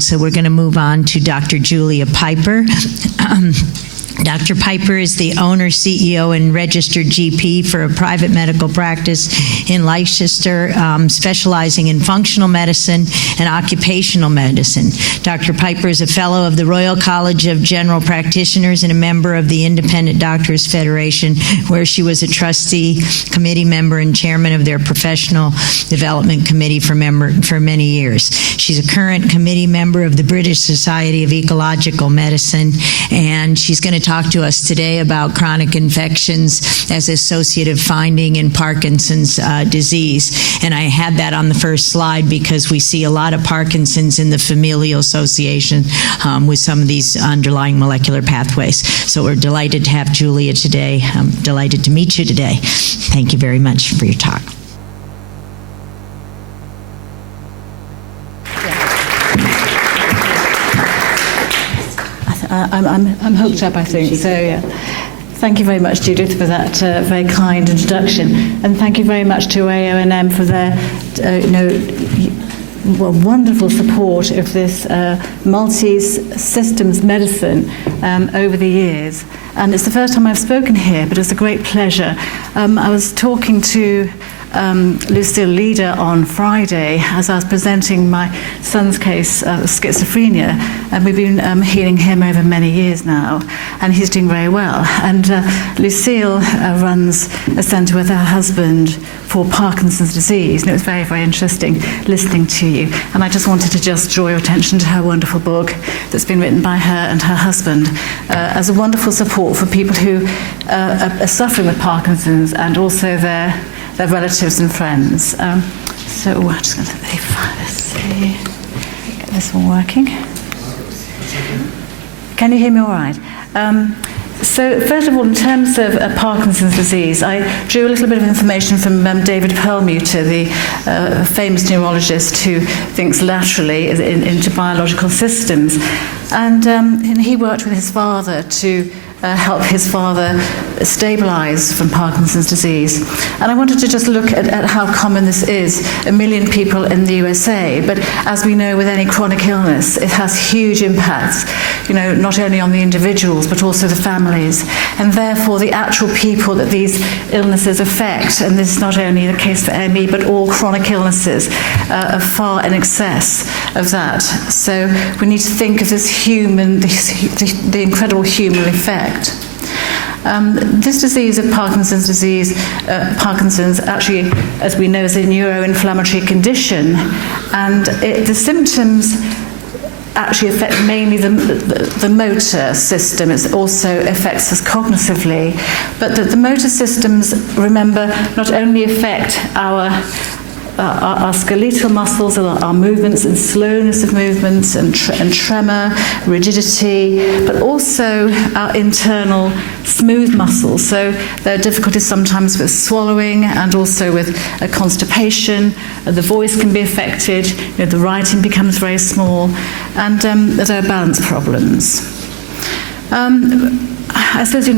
and so we're going to move on to Dr. Julia Piper. Dr. Piper is the owner, CEO, and registered GP for a private medical practice in Leicester, specializing in functional medicine and occupational medicine. Dr. Piper is a fellow of the Royal College of General Practitioners and a member of the Independent Doctors Federation, where she was a trustee, committee member, and chairman of their professional development committee for many years. She's a current committee member of the British Society of Ecological Medicine, and she's going to talk to us today about chronic infections as associative finding in Parkinson's disease. And I had that on the first slide because we see a lot of Parkinson's in the familial association with some of these underlying molecular pathways. So we're delighted to have Julia today. I'm delighted to meet you today. Thank you very much for your talk. I'm hooked up, I think. So, yeah. Thank you very much, Judith, for that very kind introduction, and thank you very much to AONM for their, wonderful support of this multi-systems medicine over the years. And it's the first time I've spoken here, but it's a great pleasure. I was talking to Lucille Leader on Friday as I was presenting my son's case of schizophrenia, and we've been healing him over many years now, and he's doing very well. And Lucille runs a centre with her husband for Parkinson's disease, and it was very, very interesting listening to you. And I just wanted to just draw your attention to her wonderful book that's been written by her and her husband as a wonderful support for people who are suffering with Parkinson's and also their relatives and friends. So we're just going to let's see, get this one working. Can you hear me all right? So first of all, in terms of Parkinson's disease, I drew a little bit of information from David Perlmutter, the famous neurologist who thinks laterally into biological systems. And he worked with his father to help his father stabilize from Parkinson's disease. And I wanted to just look at how common this is. 1 million people in the USA, but as we know with any chronic illness, it has huge impacts, not only on the individuals, but also the families. And therefore, the actual people that these illnesses affect, and this is not only the case for ME, but all chronic illnesses, are far in excess of that. So we need to think of this the incredible human effect. This disease of Parkinson's disease, Parkinson's actually, as we know, is a neuroinflammatory condition, and the symptoms actually affect mainly the motor system. It also affects us cognitively, but the motor systems, remember, not only affect our skeletal muscles, our movements and slowness of movements and tremor, rigidity, but also our internal smooth muscles. So there are difficulties sometimes with swallowing and also with constipation. The voice can be affected, the writing becomes very small, and there are balance problems. I suppose,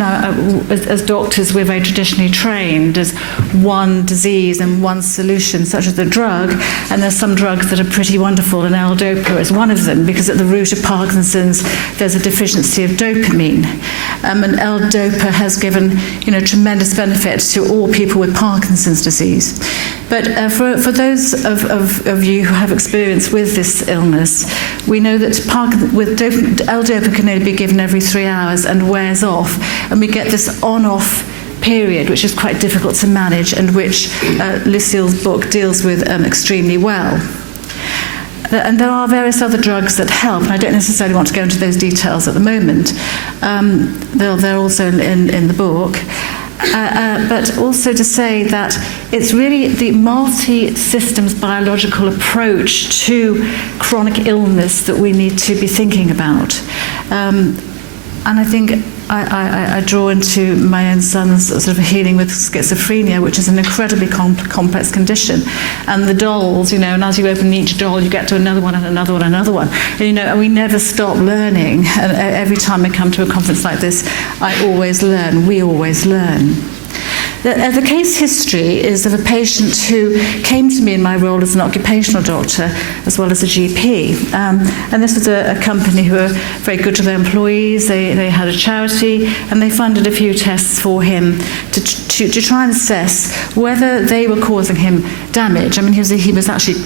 as doctors, we're very traditionally trained as one disease and one solution, such as a drug, and there's some drugs that are pretty wonderful, and L-DOPA is one of them, because at the root of Parkinson's, there's a deficiency of dopamine. And L-DOPA has given, tremendous benefit to all people with Parkinson's disease. But for those of you who have experience with this illness, we know that L-DOPA can only be given every 3 hours and wears off, and we get this on-off period, which is quite difficult to manage, and which Lucille's book deals with extremely well. And there are various other drugs that help, and I don't necessarily want to go into those details at the moment. They're also in the book. But also to say that it's really the multi-systems biological approach to chronic illness that we need to be thinking about. And I think I draw into my own son's sort of healing with schizophrenia, which is an incredibly complex condition. And the dolls, and as you open each doll, you get to another one and another one and another one. And we never stop learning. And every time I come to a conference like this, I always learn. We always learn. The case history is of a patient who came to me in my role as an occupational doctor as well as a GP. And this was a company who were very good to their employees. They had a charity, and they funded a few tests for him to try and assess whether they were causing him damage. I mean, he was actually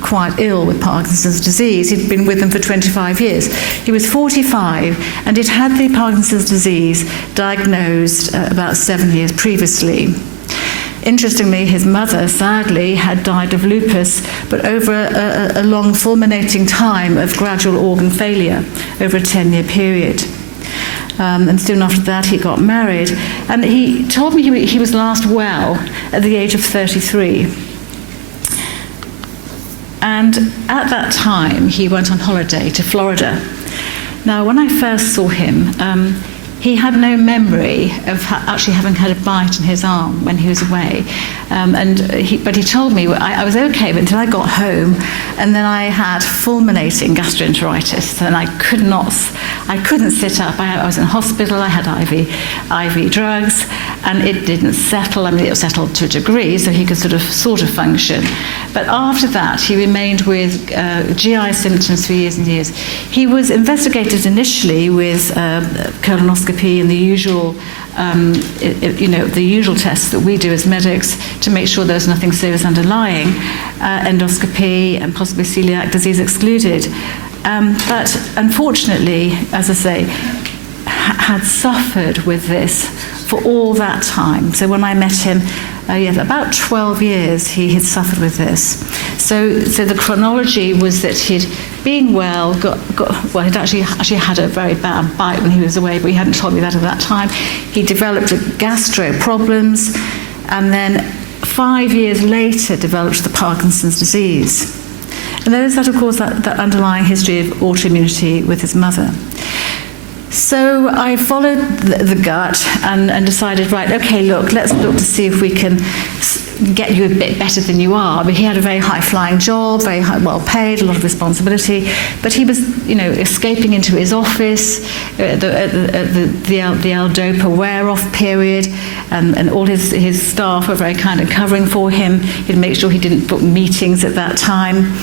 quite ill with Parkinson's disease. He'd been with them for 25 years. He was 45, and he'd had the Parkinson's disease diagnosed about 7 years previously. Interestingly, his mother, sadly, had died of lupus, but over a long fulminating time of gradual organ failure over a 10-year period. And soon after that, he got married. And he told me he was last well at the age of 33. And at that time, he went on holiday to Florida. Now, when I first saw him, he had no memory of actually having had a bite in his arm when he was away. But he told me I was okay until I got home, and then I had fulminating gastroenteritis, and I couldn't sit up. I was in hospital, I had IV drugs, and it didn't settle. I mean, it settled to a degree, so he could sort of function. But after that, he remained with GI symptoms for years and years. He was investigated initially with colonoscopy and the usual tests that we do as medics to make sure there's nothing serious underlying, endoscopy and possibly celiac disease excluded. But unfortunately, as I say, had suffered with this for all that time. So when I met him, about 12 years he had suffered with this. So the chronology was that he'd been well, he'd actually had a very bad bite when he was away, but he hadn't told me that at that time. He developed gastro problems, and then 5 years later developed the Parkinson's disease. And there is that, of course, that underlying history of autoimmunity with his mother. So I followed the gut and decided, right, okay, let's look to see if we can get you a bit better than you are. But he had a very high-flying job, very well paid, a lot of responsibility. But he was, escaping into his office at the L-DOPA wear-off period, and all his staff were very kind of covering for him. He'd make sure he didn't book meetings at that time.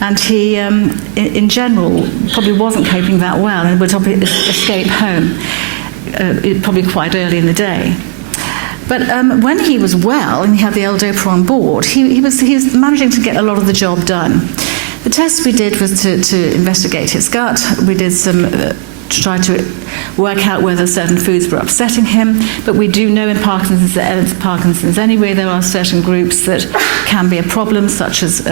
And he, in general, probably wasn't coping that well and would probably escape home probably quite early in the day. But when he was well and he had the L-DOPA on board, he was managing to get a lot of the job done. The test we did was to investigate his gut. We did some to try to work out whether certain foods were upsetting him. But we do know in Parkinson's anyway, there are certain groups that can be a problem, such as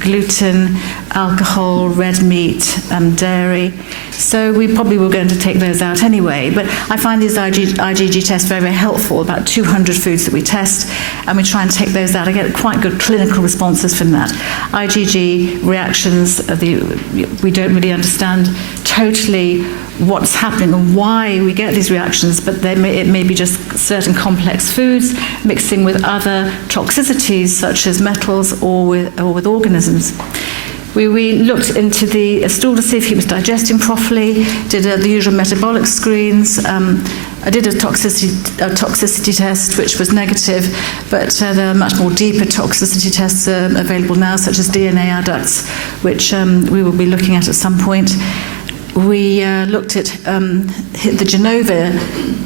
gluten, alcohol, red meat, dairy. So we probably were going to take those out anyway. But I find these IgG tests very, very helpful, about 200 foods that we test, and we try and take those out. I get quite good clinical responses from that. IgG reactions, we don't really understand totally what's happening and why we get these reactions, but it may be just certain complex foods mixing with other toxicities such as metals or with organisms. We looked into the stool to see if he was digesting properly, did the usual metabolic screens. I did a toxicity test, which was negative, but there are much more deeper toxicity tests available now, such as DNA adducts, which we will be looking at some point. We looked at the Genova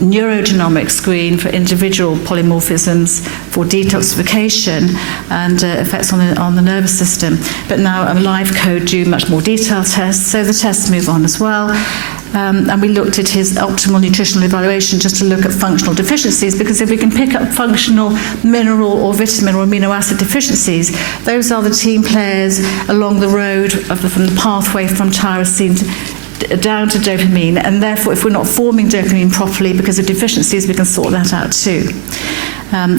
neurogenomic screen for individual polymorphisms for detoxification and effects on the nervous system. But now live code do much more detailed tests, so the tests move on as well. And we looked at his optimal nutritional evaluation just to look at functional deficiencies, because if we can pick up functional mineral or vitamin or amino acid deficiencies, those are the team players along the road from the pathway from tyrosine down to dopamine, and therefore if we're not forming dopamine properly because of deficiencies, we can sort that out too.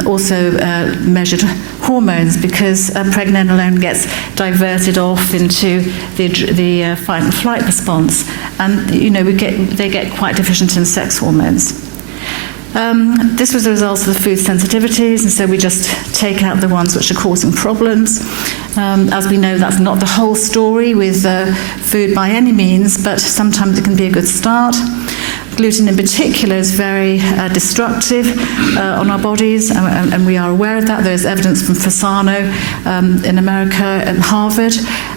Also measured hormones, because pregnenolone gets diverted off into the fight and flight response, and they get quite deficient in sex hormones. This was the result of the food sensitivities, and so we just take out the ones which are causing problems. As we know, that's not the whole story with food by any means, but sometimes it can be a good start. Gluten in particular is very destructive on our bodies, and we are aware of that. There's evidence from Fasano in America and Harvard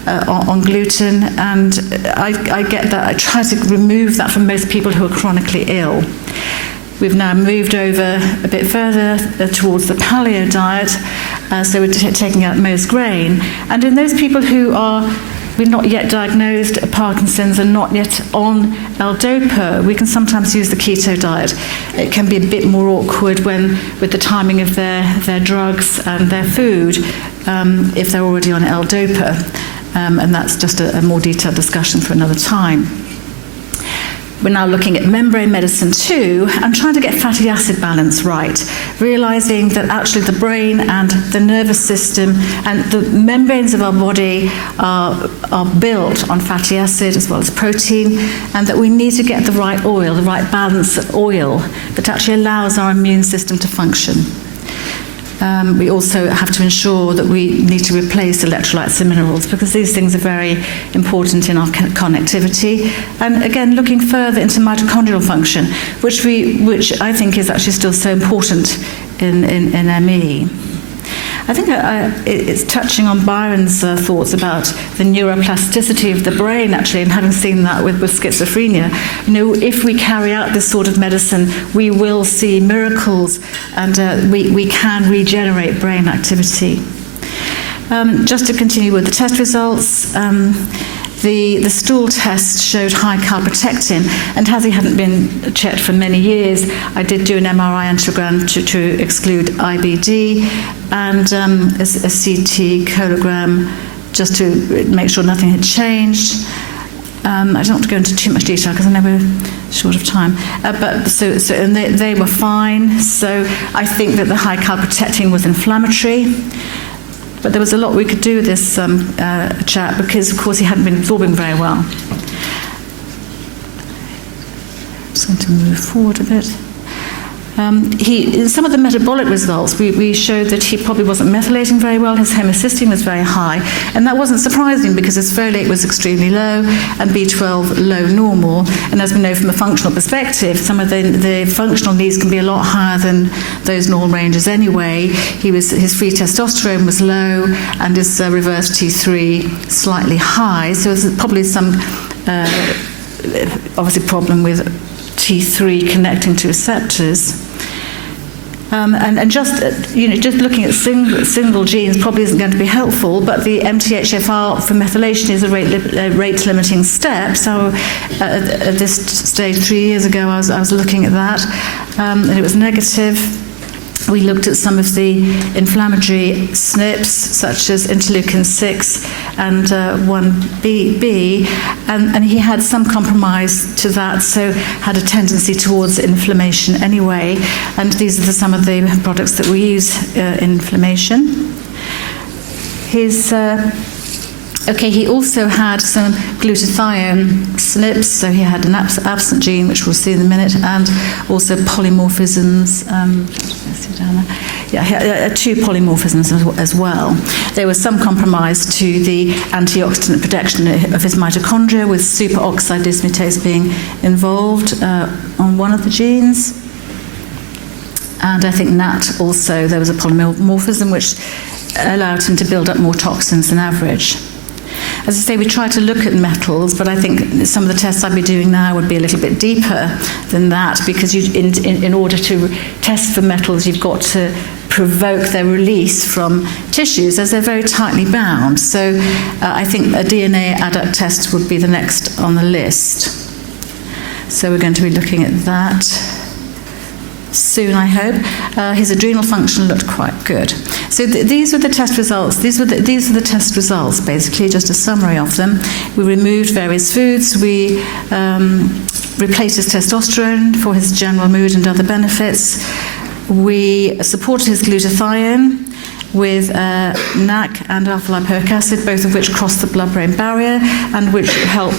on gluten, and I get that. I try to remove that from most people who are chronically ill. We've now moved over a bit further towards the paleo diet, so we're taking out most grain. And in those people who are not yet diagnosed Parkinson's and not yet on L-DOPA, we can sometimes use the keto diet. It can be a bit more awkward with the timing of their drugs and their food if they're already on L-DOPA, and that's just a more detailed discussion for another time. We're now looking at membrane medicine too, and trying to get fatty acid balance right, realizing that actually the brain and the nervous system and the membranes of our body are built on fatty acid as well as protein, and that we need to get the right oil, the right balance of oil that actually allows our immune system to function. We also have to ensure that we need to replace electrolytes and minerals, because these things are very important in our connectivity. And again, looking further into mitochondrial function, which I think is actually still so important in ME. I think it's touching on Byron's thoughts about the neuroplasticity of the brain, actually, and having seen that with schizophrenia. You know, if we carry out this sort of medicine, we will see miracles, and we can regenerate brain activity. Just to continue with the test results, the stool test showed high calprotectin, and as he hadn't been checked for many years, I did do an MRI angiogram to exclude IBD, and a CT cologram just to make sure nothing had changed. I don't want to go into too much detail because I know we're short of time. But and they were fine. So I think that the high calprotectin was inflammatory. But there was a lot we could do with this chap, because, of course, he hadn't been absorbing very well. I'm just going to move forward a bit. In some of the metabolic results, we showed that he probably wasn't methylating very well. His homocysteine was very high, and that wasn't surprising because his folate was extremely low and B12 low normal. And as we know from a functional perspective, some of the functional needs can be a lot higher than those normal ranges anyway. His free testosterone was low, and his reverse T3 slightly high. So there's probably some obviously problem with T3 connecting to receptors. And just looking at single genes probably isn't going to be helpful, but the MTHFR for methylation is a rate limiting step. So at this stage 3 years ago, I was looking at that, and it was negative. We looked at some of the inflammatory SNPs, such as interleukin-6 and 1B, and he had some compromise to that, so had a tendency towards inflammation anyway. And these are some of the products that we use in inflammation. He also had some glutathione SNPs, so he had an absent gene, which we'll see in a minute, and also polymorphisms. Two polymorphisms as well. There was some compromise to the antioxidant protection of his mitochondria, with superoxide dismutase being involved on one of the genes. And I think NAT also, there was a polymorphism which allowed him to build up more toxins than average. As I say, we try to look at metals, but I think some of the tests I'd be doing now would be a little bit deeper than that, because in order to test for metals, you've got to provoke their release from tissues, as they're very tightly bound. So I think a DNA adduct test would be the next on the list. So we're going to be looking at that soon, I hope. His adrenal function looked quite good. So these were the test results. These are the test results, basically, just a summary of them. We removed various foods. We replaced his testosterone for his general mood and other benefits. We supported his glutathione with NAC and alpha-lipoic acid, both of which cross the blood-brain barrier and which help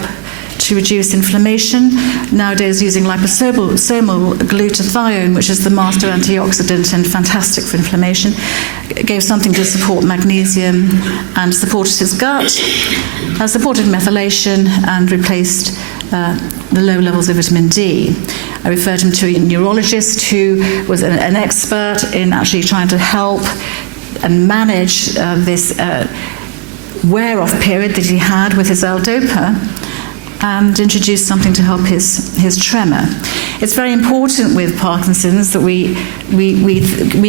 to reduce inflammation. Nowadays, using liposomal glutathione, which is the master antioxidant and fantastic for inflammation, gave something to support magnesium and supported his gut, supported methylation, and replaced the low levels of vitamin D. I referred him to a neurologist who was an expert in actually trying to help and manage this wear-off period that he had with his L-DOPA, and introduce something to help his tremor. It's very important with Parkinson's that we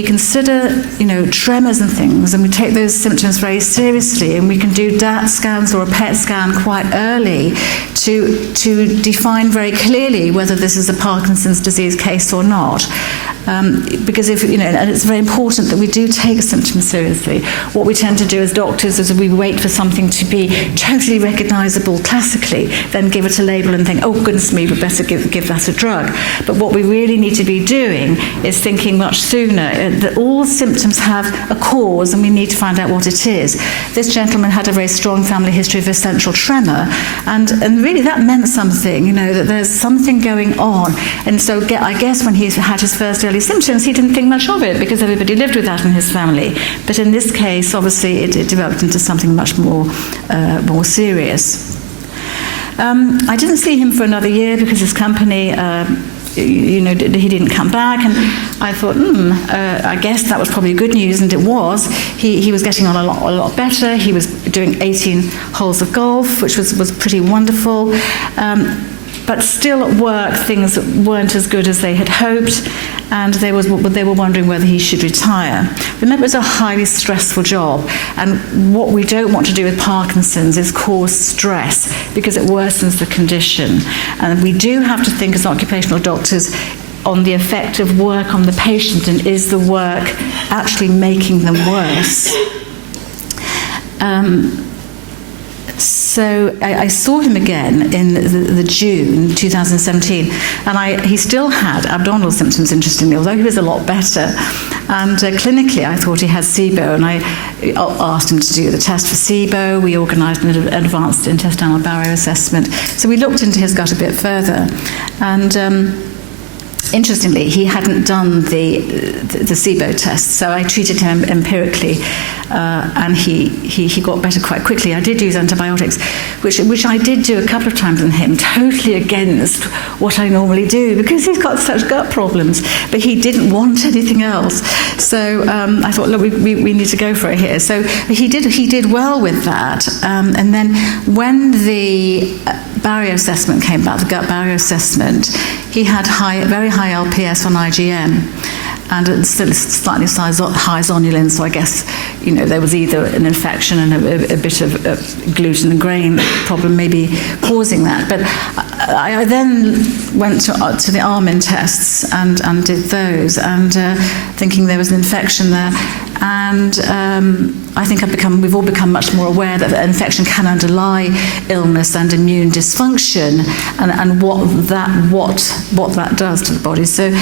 consider, tremors and things, and we take those symptoms very seriously, and we can do DAT scans or a PET scan quite early to define very clearly whether this is a Parkinson's disease case or not. Because and it's very important that we do take symptoms seriously. What we tend to do as doctors is we wait for something to be totally recognizable classically, then give it a label and think, oh goodness me, we better give that a drug. But what we really need to be doing is thinking much sooner that all symptoms have a cause, and we need to find out what it is. This gentleman had a very strong family history of essential tremor, and really that meant something, that there's something going on. And so I guess when he had his first early symptoms, he didn't think much of it because everybody lived with that in his family. But in this case, obviously, it developed into something much more serious. I didn't see him for another year because his company, he didn't come back, and I thought, I guess that was probably good news, and it was. He was getting on a lot better. He was doing 18 holes of golf, which was pretty wonderful. But still at work, things weren't as good as they had hoped, and they were wondering whether he should retire. Remember, it's a highly stressful job, and what we don't want to do with Parkinson's is cause stress, because it worsens the condition. And we do have to think as occupational doctors on the effect of work on the patient, and is the work actually making them worse? So I saw him again in the June 2017, and he still had abdominal symptoms, interestingly, although he was a lot better. And clinically, I thought he had SIBO, and I asked him to do the test for SIBO. We organised an advanced intestinal barrier assessment. So we looked into his gut a bit further, and interestingly, he hadn't done the SIBO test, so I treated him empirically, and he got better quite quickly. I did use antibiotics, which I did do a couple of times on him, totally against what I normally do, because he's got such gut problems, but he didn't want anything else. So I thought, look, we need to go for it here. So he did well with that, and then when the barrier assessment came back, the gut barrier assessment, he had very high LPS on IgM, and still slightly high zonulin, so I guess there was either an infection and a bit of gluten and grain problem maybe causing that. But I then went to the AONM tests and did those, and thinking there was an infection there. And I think we've all become much more aware that infection can underlie illness and immune dysfunction, and what that does to the body. So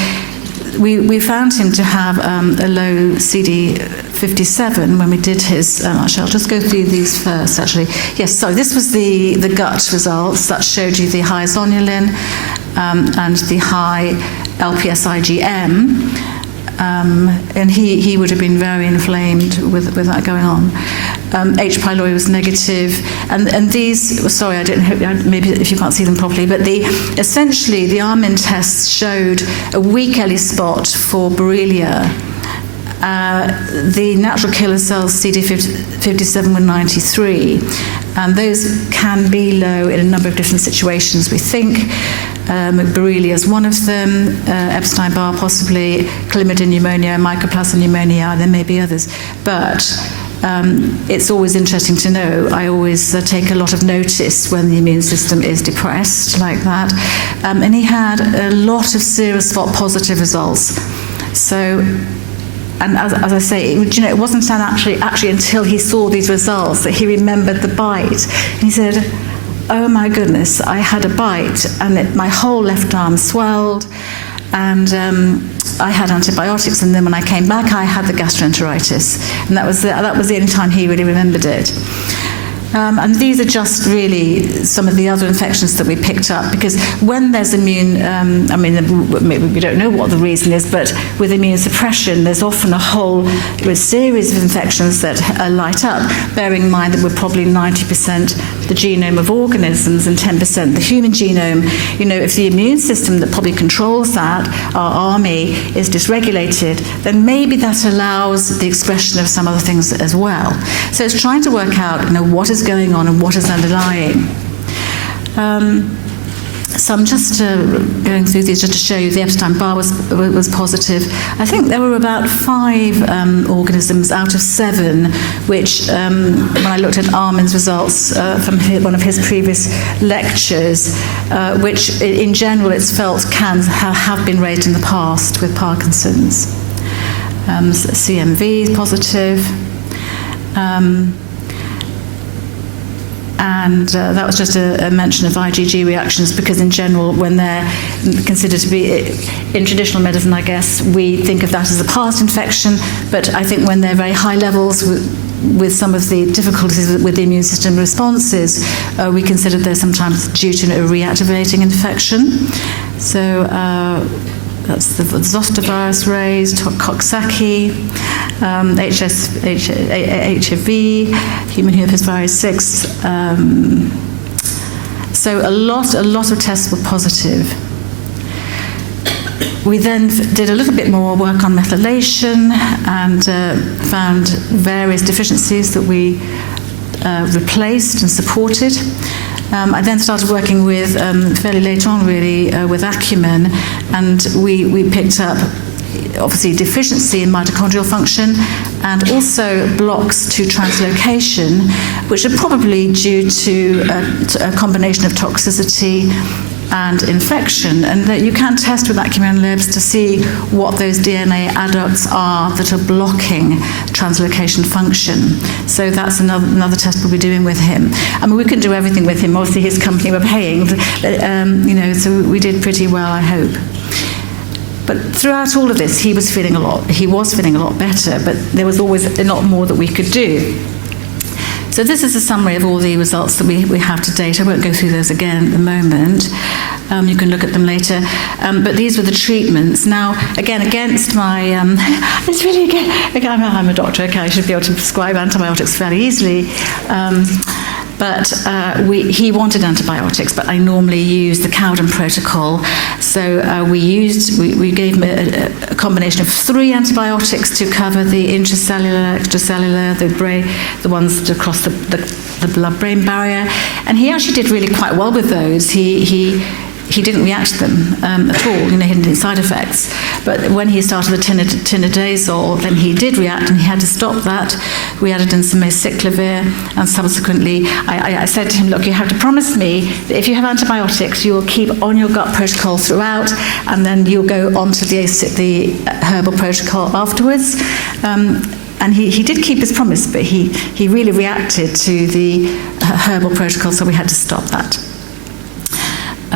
we found him to have a low CD57 when we did his. Actually, I'll just go through these first. Actually, yes. So this was the gut results that showed you the high zonulin and the high LPS IgM. And he would have been very inflamed with that going on. H. pylori was negative, and these. Sorry, I didn't. Maybe if you can't see them properly, but essentially the AONM tests showed a weak ELISpot for Borrelia. The natural killer cells CD57 were 93, and those can be low in a number of different situations. We think Borrelia is one of them, Epstein-Barr possibly, chlamydia pneumonia, mycoplasma pneumonia, there may be others. But it's always interesting to know. I always take a lot of notice when the immune system is depressed like that. And he had a lot of serous spot positive results. So, and as I say, it wasn't actually until he saw these results that he remembered the bite. And he said, oh my goodness, I had a bite, and my whole left arm swelled, and I had antibiotics, and then when I came back, I had the gastroenteritis, and that was the only time he really remembered it. And these are just really some of the other infections that we picked up, because when there's immune, maybe we don't know what the reason is, but with immune suppression, there's often a whole series of infections that light up, bearing in mind that we're probably 90% the genome of organisms and 10% the human genome. You know, if the immune system that probably controls that, our army, is dysregulated, then maybe that allows the expression of some other things as well. So it's trying to work out, what is going on and what is underlying. So I'm just going through these just to show you the Epstein-Barr was positive. I think there were about 5 organisms out of 7, which, when I looked at Armin's results from one of his previous lectures, which in general it's felt can have been raised in the past with Parkinson's. CMV is positive. And that was just a mention of IgG reactions, because in general, when they're considered to be, in traditional medicine, I guess, we think of that as a past infection, but I think when they're very high levels with some of the difficulties with the immune system responses, we consider they're sometimes due to a reactivating infection. So that's the zoster virus raised, Coxsackie, HIV, human herpesvirus 6. So a lot of tests were positive. We then did a little bit more work on methylation and found various deficiencies that we replaced and supported. I then started working with, fairly late on really, with Acumen, and we picked up obviously deficiency in mitochondrial function and also blocks to translocation, which are probably due to a combination of toxicity and infection, and that you can test with Acumen Labs to see what those DNA adducts are that are blocking translocation function. So that's another test we'll be doing with him. I mean, we couldn't do everything with him. Obviously, his company were paying, so we did pretty well, I hope. But throughout all of this, he was feeling a lot better, but there was always a lot more that we could do. So this is a summary of all the results that we have to date. I won't go through those again at the moment. You can look at them later. But these were the treatments. Now, again, against my... it's really, again, I'm a doctor, okay, I should be able to prescribe antibiotics fairly easily. But he wanted antibiotics, but I normally use the Cowden protocol. So we gave him a combination of 3 antibiotics to cover the intracellular, extracellular, the ones that cross the blood-brain barrier. And he actually did really quite well with those. He didn't react to them at all, he didn't get side effects. But when he started the tinidazole, then he did react, and he had to stop that. We added in some acyclovir, and subsequently I said to him, look, you have to promise me that if you have antibiotics, you will keep on your gut protocol throughout, and then you'll go on to the herbal protocol afterwards. And he did keep his promise, but he really reacted to the herbal protocol, so we had to stop that.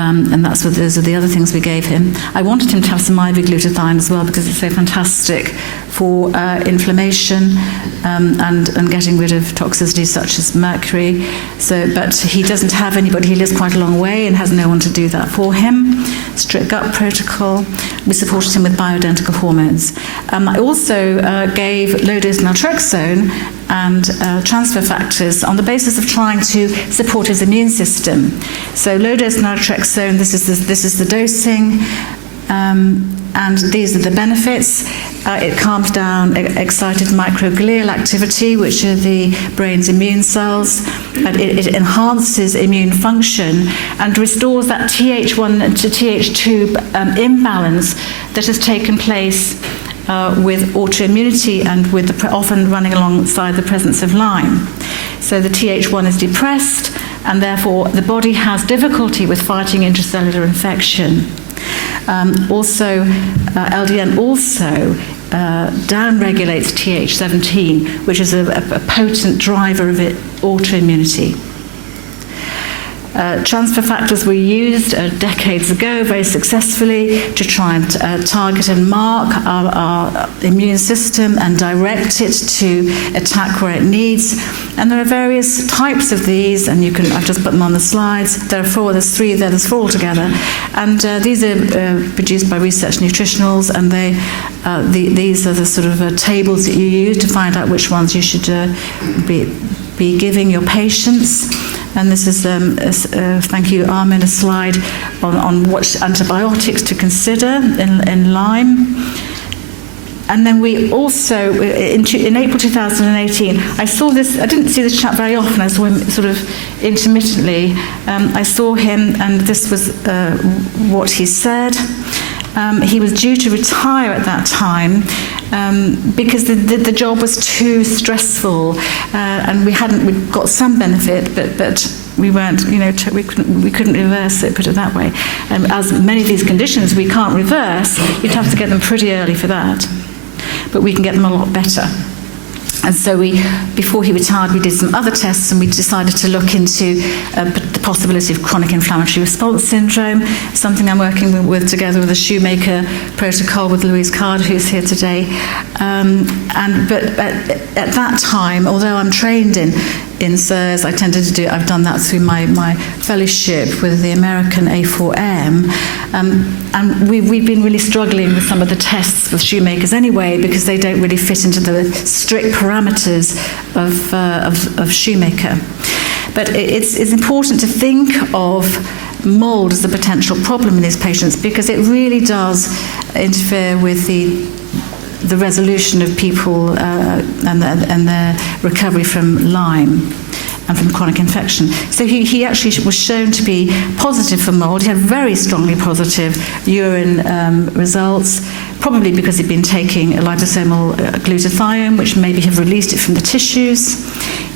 And those are the other things we gave him. I wanted him to have some IV glutathione as well, because it's so fantastic for inflammation and getting rid of toxicities such as mercury. But he doesn't have anybody. He lives quite a long way and has no one to do that for him. Strict gut protocol. We supported him with bioidentical hormones. I also gave low-dose naltrexone and transfer factors on the basis of trying to support his immune system. So low-dose naltrexone, this is the dosing, and these are the benefits. It calms down excited microglial activity, which are the brain's immune cells. It enhances immune function and restores that Th1 to Th2 imbalance that has taken place with autoimmunity and with often running alongside the presence of Lyme. So the Th1 is depressed, and therefore the body has difficulty with fighting intracellular infection. LDN also downregulates Th17, which is a potent driver of autoimmunity. Transfer factors were used decades ago very successfully to try and target and mark our immune system and direct it to attack where it needs. And there are various types of these, and I've just put them on the slides. There are 4, there's 3 there, there's 4 altogether. And these are produced by Research Nutritionals, and these are the sort of tables that you use to find out which ones you should be giving your patients. And this is, thank you, Armin, a slide on what antibiotics to consider in Lyme. And then we also, in April 2018, I saw this, I didn't see this chap very often, I saw him sort of intermittently. I saw him, and this was what he said. He was due to retire at that time because the job was too stressful, and we got some benefit, but we weren't, we couldn't reverse it, put it that way. As many of these conditions we can't reverse, you'd have to get them pretty early for that. But we can get them a lot better. And so before he retired, we did some other tests, and we decided to look into the possibility of chronic inflammatory response syndrome, something I'm working with together with the Shoemaker protocol with Louise Card, who's here today. But at that time, although I'm trained in SIRS, I've done that through my fellowship with the American A4M, and we've been really struggling with some of the tests with Shoemakers anyway, because they don't really fit into the strict parameters of Shoemaker. But it's important to think of mold as a potential problem in these patients, because it really does interfere with the resolution of people and their recovery from Lyme and from chronic infection. So he actually was shown to be positive for mold. He had very strongly positive urine results, probably because he'd been taking a liposomal glutathione, which maybe have released it from the tissues.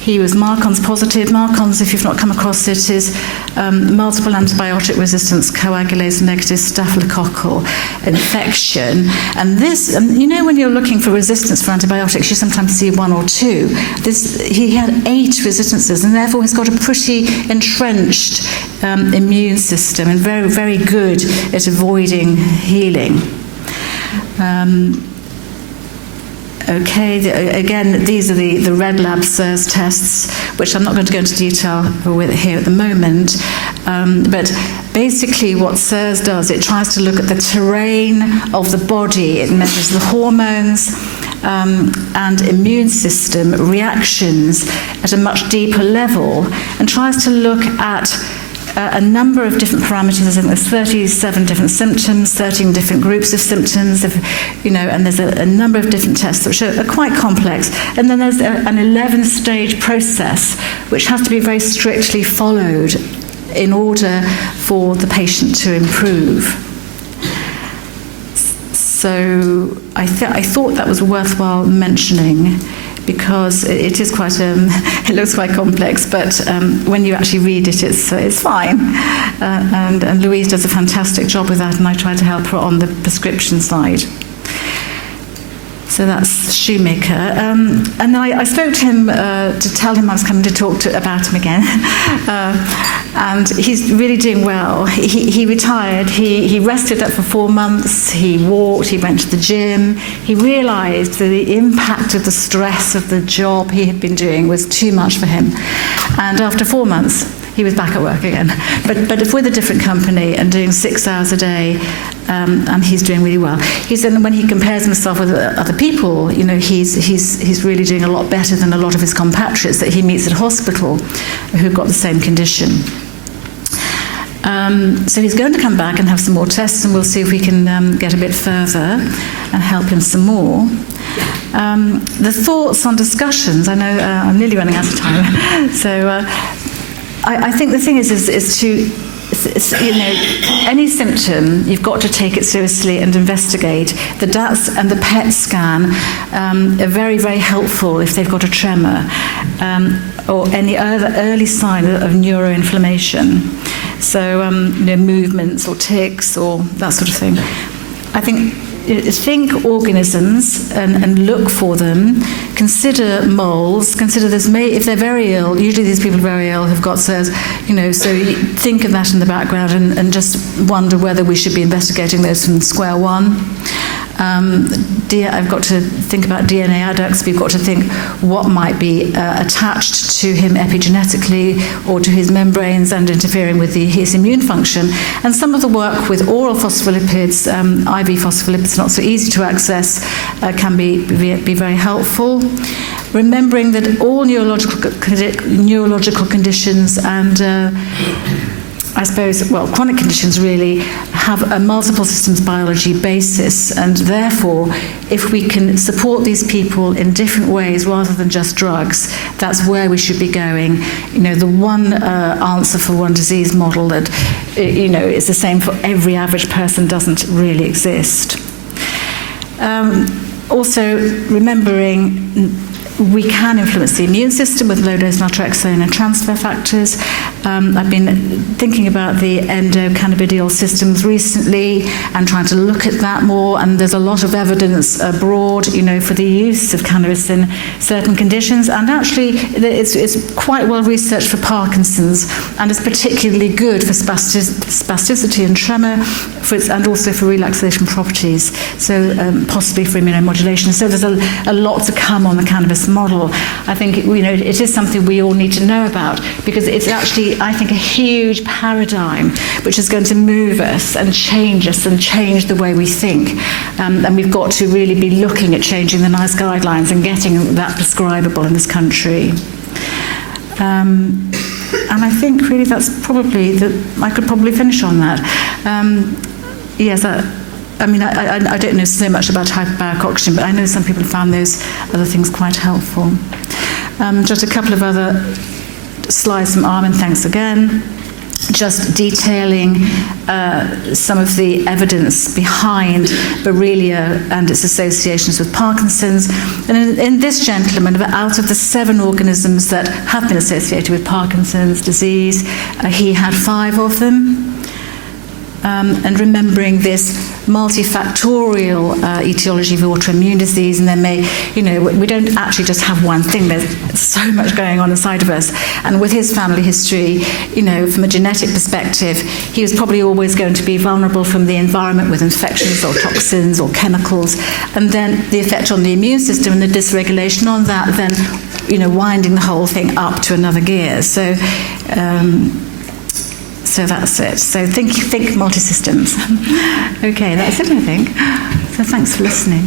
He was Marcon's positive. Marcon's, if you've not come across it, is multiple antibiotic resistance, coagulase negative staphylococcal infection. And this, when you're looking for resistance for antibiotics, you sometimes see 1 or 2. He had 8 resistances, and therefore he's got a pretty entrenched immune system and very, very good at avoiding healing. Again, these are the Red Lab SIRS tests, which I'm not going to go into detail with here at the moment. But basically what SIRS does, it tries to look at the terrain of the body. It measures the hormones and immune system reactions at a much deeper level, and tries to look at a number of different parameters. I think there's 37 different symptoms, 13 different groups of symptoms, and there's a number of different tests which are quite complex. And then there's an 11-stage process which has to be very strictly followed in order for the patient to improve. So I thought that was worthwhile mentioning, because it is quite, it looks quite complex, but when you actually read it, it's fine. And Louise does a fantastic job with that, and I try to help her on the prescription side. So that's Shoemaker. And then I spoke to him to tell him I was coming to talk about him again. And he's really doing well. He retired. He rested up for 4 months. He walked. He went to the gym. He realised that the impact of the stress of the job he had been doing was too much for him. And after 4 months, he was back at work again, but with a different company and doing 6 hours a day, and he's doing really well. He said when he compares himself with other people, he's really doing a lot better than a lot of his compatriots that he meets at hospital who've got the same condition. So he's going to come back and have some more tests, and we'll see if we can get a bit further and help him some more. The thoughts on discussions, I know I'm nearly running out of time, so I think the thing is to, any symptom, you've got to take it seriously and investigate. The DATS and the PET scan are very, very helpful if they've got a tremor or any other early sign of neuroinflammation. So, movements or tics or that sort of thing. I think think organisms and look for them, consider moles, consider this, if they're very ill, usually these people are very ill, have got SIRS, so you think of that in the background and just wonder whether we should be investigating those from square one. I've got to think about DNA adducts. We've got to think what might be attached to him epigenetically or to his membranes and interfering with his immune function. And some of the work with oral phospholipids, IV phospholipids, not so easy to access, can be very helpful. Remembering that all neurological conditions and I suppose, chronic conditions really have a multiple systems biology basis, and therefore, if we can support these people in different ways rather than just drugs, that's where we should be going. The one answer for one disease model that, is the same for every average person doesn't really exist. Also, remembering we can influence the immune system with low-dose naltrexone and transfer factors. I've been thinking about the endocannabidiol systems recently and trying to look at that more, and there's a lot of evidence abroad, for the use of cannabis in certain conditions, and actually it's quite well researched for Parkinson's, and it's particularly good for spasticity and tremor, and also for relaxation properties, so possibly for immunomodulation. So there's a lot to come on the cannabis model. I think it is something we all need to know about, because it's actually, I think, a huge paradigm which is going to move us and change the way we think, and we've got to really be looking at changing the NICE guidelines and getting that prescribable in this country. And I think really that's probably I could probably finish on that. Yes. I don't know so much about hyperbaric oxygen, but I know some people found those other things quite helpful. Just a couple of other slides from Armin, thanks again. Just detailing some of the evidence behind Borrelia and its associations with Parkinson's. And in this gentleman, out of the 7 organisms that have been associated with Parkinson's disease, he had 5 of them. And remembering this multifactorial etiology of autoimmune disease, and we don't actually just have one thing. There's so much going on inside of us. And with his family history, from a genetic perspective, he was probably always going to be vulnerable from the environment with infections or toxins or chemicals, and then the effect on the immune system and the dysregulation on that, then winding the whole thing up to another gear. So that's it. So think multi-systems. Okay, that's it, I think. So thanks for listening.